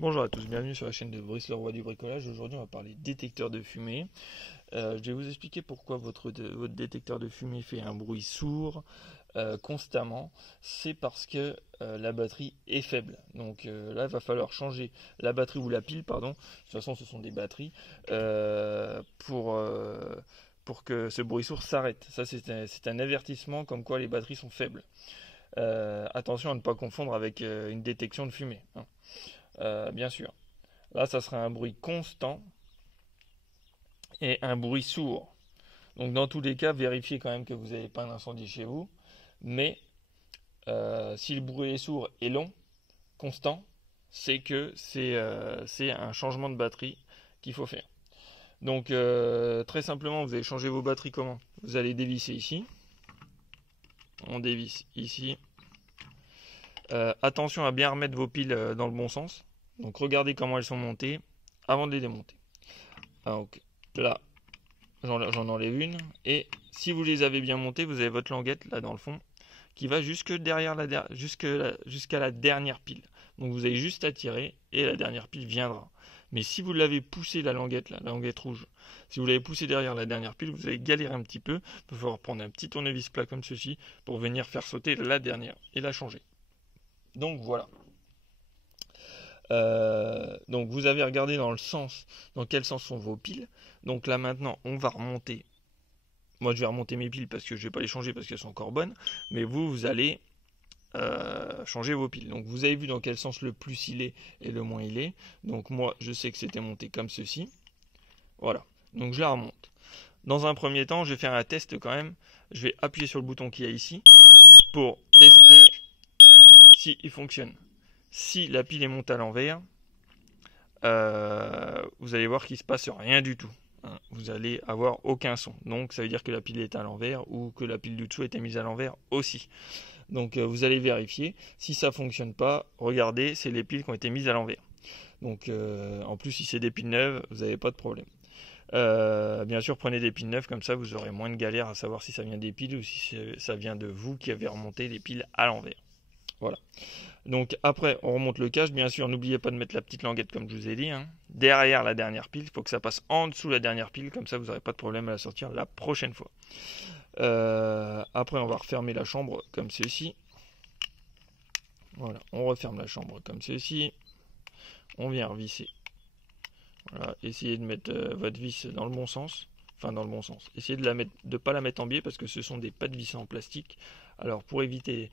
Bonjour à tous, bienvenue sur la chaîne de Brice le roi du bricolage. Aujourd'hui on va parler détecteur de fumée. Je vais vous expliquer pourquoi votre détecteur de fumée fait un bruit sourd constamment. C'est parce que la batterie est faible. Donc là il va falloir changer la batterie ou la pile, pardon. De toute façon ce sont des batteries pour que ce bruit sourd s'arrête. Ça c'est un avertissement comme quoi les batteries sont faibles. Attention à ne pas confondre avec une détection de fumée, hein. Bien sûr. Là, ça sera un bruit constant et un bruit sourd. Donc, dans tous les cas, vérifiez quand même que vous n'avez pas un incendie chez vous. Mais si le bruit est sourd et long, constant, c'est que c'est un changement de batterie qu'il faut faire. Donc, très simplement, vous allez changer vos batteries comment? Vous allez dévisser ici. On dévisse ici. Attention à bien remettre vos piles dans le bon sens. Donc, regardez comment elles sont montées avant de les démonter. Donc, là, j'en enlève une. Et si vous les avez bien montées, vous avez votre languette là dans le fond qui va jusqu'à la dernière pile. Donc vous avez juste à tirer et la dernière pile viendra. Mais si vous l'avez poussé la languette rouge, si vous l'avez poussé derrière la dernière pile, vous allez galérer un petit peu. Il va falloir prendre un petit tournevis plat comme ceci pour venir faire sauter la dernière et la changer. Donc voilà. Donc vous avez regardé dans quel sens sont vos piles. Donc là maintenant, on va remonter. Moi, je vais remonter mes piles parce que je ne vais pas les changer parce qu'elles sont encore bonnes. Mais vous allez changer vos piles. Donc vous avez vu dans quel sens le plus il est et le moins il est. Donc moi, je sais que c'était monté comme ceci. Voilà. Donc je la remonte. Dans un premier temps, je vais faire un test quand même. Je vais appuyer sur le bouton qu'il y a ici pour tester si il fonctionne. Si la pile est montée à l'envers, vous allez voir qu'il ne se passe rien du tout. Vous allez avoir aucun son. Donc ça veut dire que la pile est à l'envers ou que la pile du dessous a été mise à l'envers aussi. Donc vous allez vérifier. Si ça ne fonctionne pas, regardez, c'est les piles qui ont été mises à l'envers. Donc en plus si c'est des piles neuves, vous n'avez pas de problème. Bien sûr, prenez des piles neuves, comme ça vous aurez moins de galère à savoir si ça vient des piles ou si ça vient de vous qui avez remonté les piles à l'envers. Voilà. Donc après, on remonte le cache. Bien sûr, n'oubliez pas de mettre la petite languette comme je vous ai dit, hein, derrière la dernière pile. Il faut que ça passe en dessous de la dernière pile. Comme ça, vous n'aurez pas de problème à la sortir la prochaine fois. Après, on va refermer la chambre comme ceci. Voilà, on referme la chambre comme ceci. On vient revisser. Voilà, essayez de mettre votre vis dans le bon sens. Enfin, dans le bon sens. Essayez de ne pas la mettre en biais parce que ce sont des pas de vis en plastique. Alors, pour éviter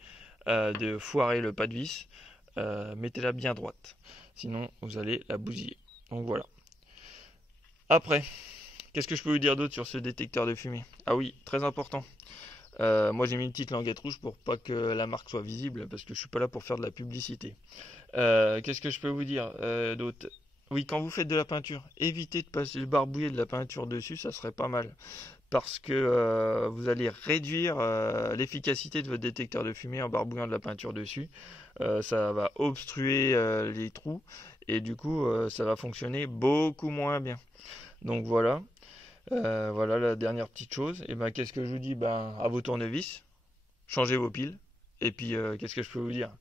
de foirer le pas de vis, mettez-la bien droite. Sinon, vous allez la bousiller. Donc voilà. Après, qu'est-ce que je peux vous dire d'autre sur ce détecteur de fumée? Ah oui, très important. Moi, j'ai mis une petite languette rouge pour pas que la marque soit visible parce que je suis pas là pour faire de la publicité. Qu'est-ce que je peux vous dire d'autre? Oui, quand vous faites de la peinture, évitez de passer le barbouiller de la peinture dessus, ça serait pas mal. Parce que vous allez réduire l'efficacité de votre détecteur de fumée en barbouillant de la peinture dessus. Ça va obstruer les trous et du coup ça va fonctionner beaucoup moins bien. Donc voilà. Voilà la dernière petite chose. Et ben qu'est-ce que je vous dis? Ben à vos tournevis, changez vos piles. Et puis qu'est-ce que je peux vous dire?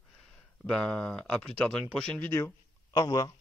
Ben à plus tard dans une prochaine vidéo. Au revoir.